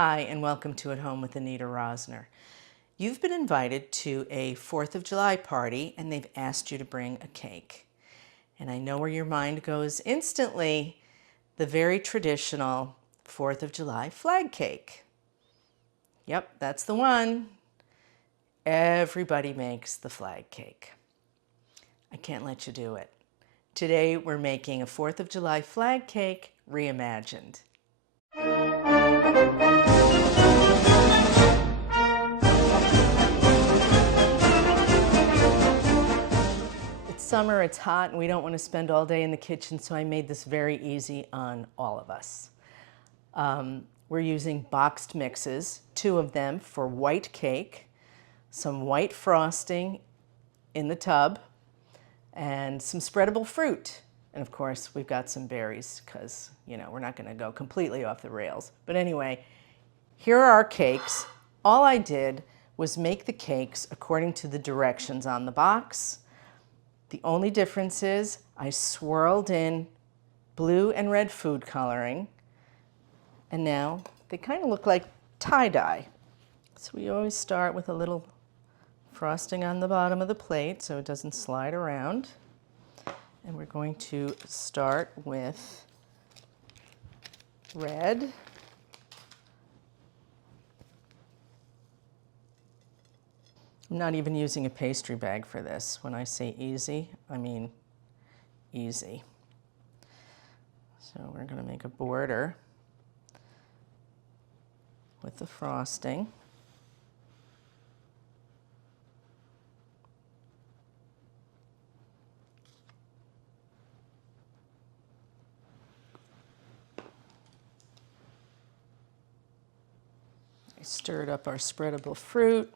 Hi, and welcome to At Home with Anita Rosner. You've been invited to a 4th of July party, and they've asked you to bring a cake. And I know where your mind goes instantly, the very traditional 4th of July flag cake. Yep, that's the one. Everybody makes the flag cake. I can't let you do it. Today we're making a 4th of July flag cake reimagined. It's summer, it's hot, and we don't want to spend all day in the kitchen, so I made this very easy on all of us. We're using boxed mixes, 2 of them for white cake, some white frosting in the tub, and some spreadable fruit. And of course, we've got some berries because, we're not going to go completely off the rails. But anyway, here are our cakes. All I did was make the cakes according to the directions on the box. The only difference is I swirled in blue and red food coloring, and now they kind of look like tie-dye. So we always start with a little frosting on the bottom of the plate so it doesn't slide around. And we're going to start with red. I'm not even using a pastry bag for this. When I say easy, I mean easy. So we're going to make a border with the frosting. I stirred up our spreadable fruit.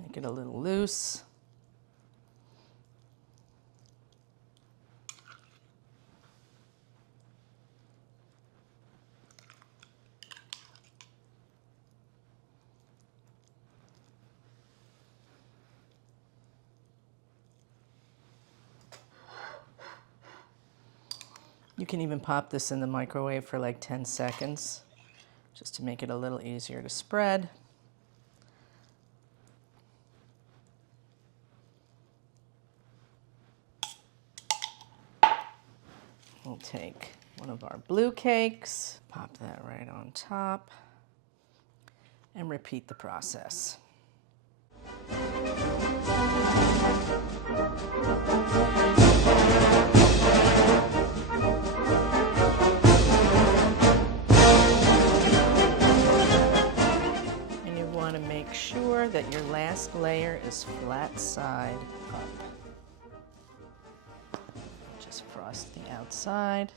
Make it a little loose. You can even pop this in the microwave for like 10 seconds, just to make it a little easier to spread. We'll take one of our blue cakes, pop that right on top, and repeat the process. And you want to make sure that your last layer is flat side up. Just frost the outside.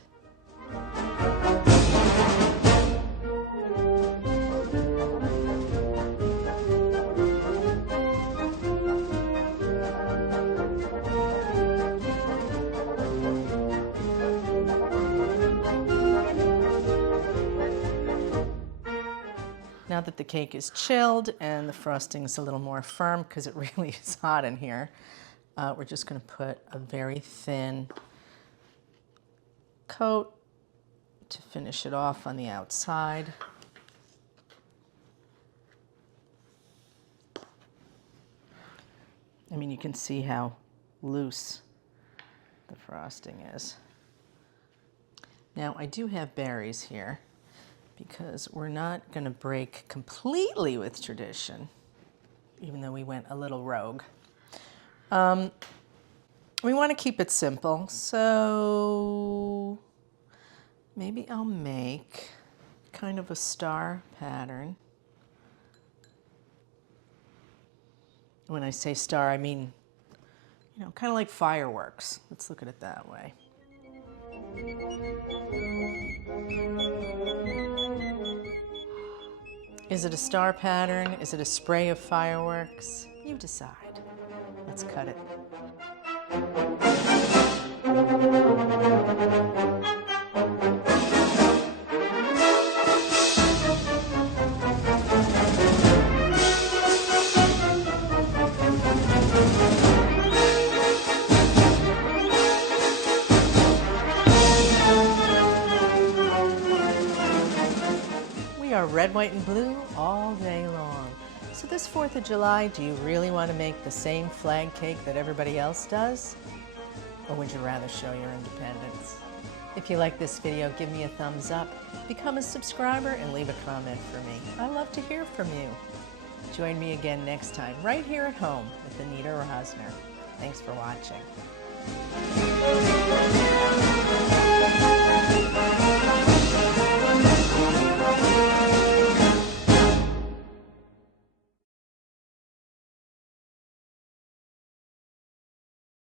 Now that the cake is chilled and the frosting is a little more firm because it really is hot in here, we're just going to put a very thin coat to finish it off on the outside. I mean, you can see how loose the frosting is. Now, I do have berries here because we're not going to break completely with tradition, even though we went a little rogue. We want to keep it simple, so maybe I'll make kind of a star pattern. When I say star, I mean, kind of like fireworks. Let's look at it that way. Is it a star pattern? Is it a spray of fireworks? You decide. Let's cut it. are red, white, and blue all day long. So this 4th of July, do you really want to make the same flag cake that everybody else does? Or would you rather show your independence? If you like this video, give me a thumbs up, become a subscriber, and leave a comment for me. I love to hear from you. Join me again next time, right here at home with Anita Rosner. Thanks for watching.